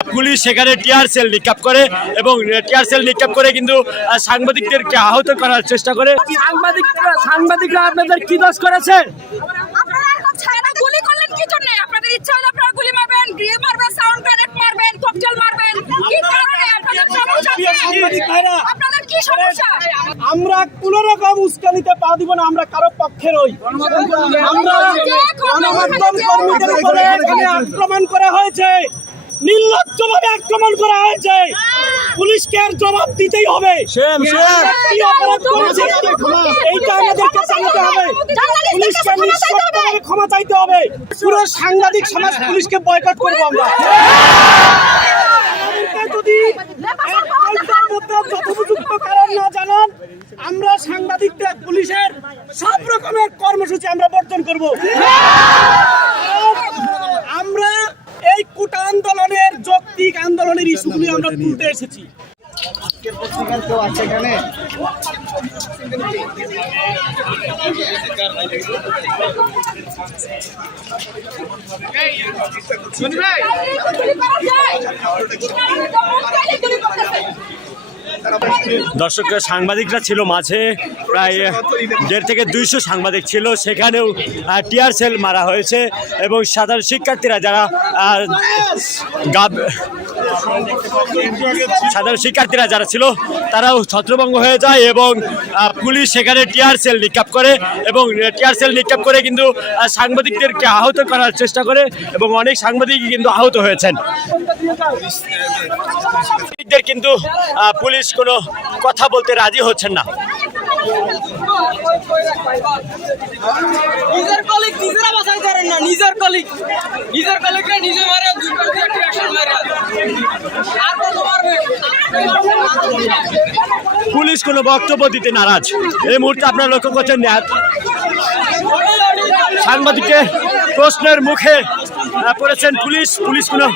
Police সেখানে tear shell নিক্ষেপ করে এবং টিয়ার সেল নিক্ষেপ করে কিন্তু সাংবাদিকদেরকে আহত করার চেষ্টা করে। সাংবাদিকরা আপনাদের কি দোষ করেছে? গুলি করলেন কি জন্য? আপনাদের ইচ্ছা হলে আপনারা গুলি মারবেন, গ্রিল মারবেন, সাউন্ড গ্রেনেড মারবেন, ককটেল মারবেন। কি কারণে আপনাদের সমস্যা? আপনাদের কি সমস্যা? আমরা কোন রকম উস্কানিতে পা দিব না, আমরা কারো পক্ষে নই। আমরা গণমাধ্যম কর্মীদের উপরে এখানে আক্রমণ করা হয়েছে, নির্লজ্জভাবে আক্রমণ করা হয়েছে। পুলিশকে এর জবাব দিতেই হবে। কি অপরাধ করেছে এইটা আমাদেরকে জানাতে হবে। পুলিশকে নিঃশর্তভাবে ক্ষমা চাইতে হবে। পুরো সাংবাদিক সমাজ পুলিশকে বয়কট করবো আমরা। যদি যথোপযুক্ত কারণ না জানান, আমরা সাংবাদিকদের পুলিশের সব রকমের কর্মসূচি আমরা বর্জন করব। আমরা এই কোটা আন্দোলনের যৌক্তিক আন্দোলনের ইস্যুগুলি আমরা তুলতে এসেছি। দর্শকরা সাংবাদিকরা ছিল মাঝে, প্রায় 150 থেকে 200 সাংবাদিক ছিল। সেখানেও টিয়ার সেল মারা হয়েছে এবং সাধারণ শিক্ষার্থীরা যারা ছিল তারাও ছত্রভঙ্গ হয়ে যায় এবং পুলিশ সেখানে টিয়ার সেল নিক্ষেপ করে এবং টিয়ার সেল নিক্ষেপ করে কিন্তু সাংবাদিকদেরকে আহত করার চেষ্টা করে এবং অনেক সাংবাদিকই কিন্তু আহত হয়েছেন। কিন্তু পুলিশ কোনো কথা বলতে রাজি হচ্ছেন না। নিজের কলিগ নিজেরা বাঁচাই পারেন না, নিজের কলিগরা নিজে মারে, পুলিশ কোনো বক্তব্য দিতে নারাজ। এই মুহূর্তে আপনারা লক্ষ্য করছেন সাংবাদিককে প্রশ্নের মুখে পড়েছেন পুলিশ কোনো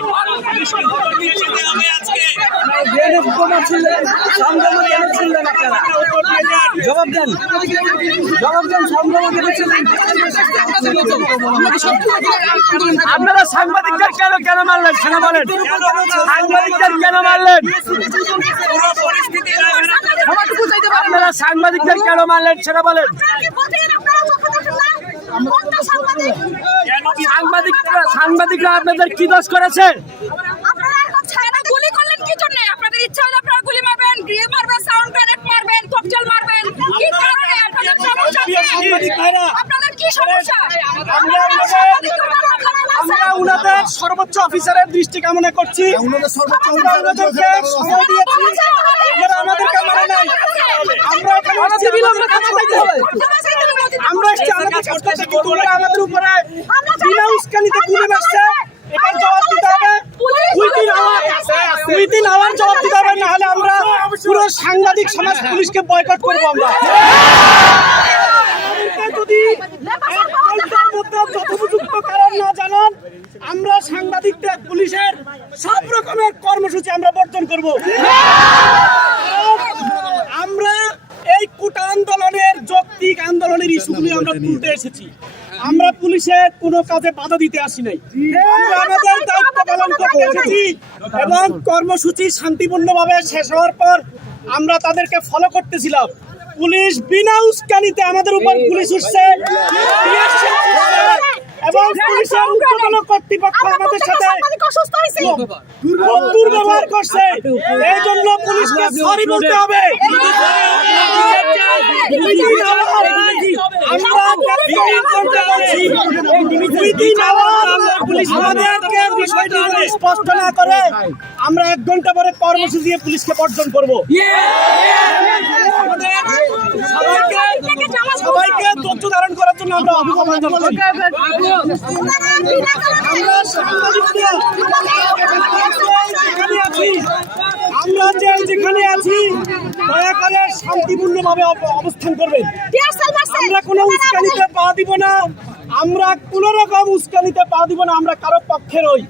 জবাব দেন। আপনারা সাংবাদিকদের কেন মারলেন সেটা বলেন। সাংবাদিকদের কেন মারলেন? আপনারা সাংবাদিকদের কেন মারলেন সেটা বলেন। সাংবাদিকরা আপনাদের কি দোষ করেছে? গুলি করলেন কি জন্য? আপনাদের ইচ্ছা হলে আপনারা গুলি মারবেন, গ্রিল মারবেন, সাউন্ড গ্রেনেড মারবেন, ককটেল মারবেন। কি কারণে আপনাদের সমস্যা? আপনাদের কি সমস্যা? আমরা উনাদের সর্বোচ্চ অফিসারের দৃষ্টি কামনা করছি। আমাদেরকে মানে নাই। আমরা আমাদের উপরে বিনা উস্কানিতে গুলি মারছে, এটার জবাব দিতে হবে। উইদিন আওয়ার জবাব দিতে হবে, না হলে আমরা পুরো সাংবাদিক সমাজ পুলিশকে বয়কট করবো। আমরা যদি যথোপযুক্ত কারণ না জানান, আমরা সাংবাদিকদের পুলিশের সব রকমের কর্মসূচি আমরা বর্জন করব। আমরা এই কোটা আন্দোলনের যৌক্তিক আন্দোলনের ইস্যুগুলি আমরা তুলতে এসেছি। আমরা পুলিশের কোনো কাজে বাধা দিতে আসি নাই। আমরা আমাদের দায়িত্ব পালন করতে এসেছি এবং কর্মসূচি শান্তিপূর্ণভাবে শেষ হওয়ার পর আমরা তাদেরকে ফলো করতেছিলাম। পুলিশ বিনা উস্কানিতে আমাদের উপর পুলিশ উঠছে এবং পুলিশের ঊর্ধ্বতন কর্তৃপক্ষ আমাদের সাথে দুর্ব্যবহার করছে। এই জন্য পুলিশকে সরি বলতে হবে। আমাদেরকে বিষয়টি স্পষ্ট না করে আমরা 1 ঘন্টা পরে কর্মসূচি দিয়ে পুলিশকে বর্জন করবো। সবাইকে ধৈর্য ধারণ করার জন্য আমরা অভিভাবন জানাচ্ছি। আমরা যেখানে আছি দয়া করে শান্তিপূর্ণভাবে অবস্থান করবেন। আমরা কোনো উস্কানিতে পা দিব না, আমরা কোন রকম উস্কানিতে পা দিব না, আমরা কারো পক্ষে নই।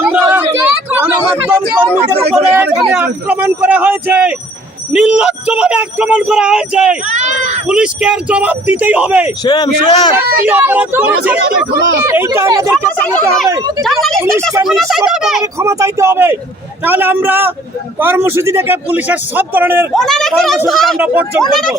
আমরা গণমাধ্যম কর্মীদের উপরে এখানে আক্রমণ করা হয়েছে, নির্লজ্জভাবে আক্রমণ করা হয়েছে, পুলিশকে এর জবাব দিতেই হবে। কি অপরাধ করেছে এইটা আমাদেরকে জানাতে হবে, পুলিশকে নিঃশর্তভাবে ক্ষমা চাইতে হবে। তাহলে আমরা কর্মসূচি থেকে পুলিশের সব ধরনের কর্মসূচিকে আমরা বর্জন করবো।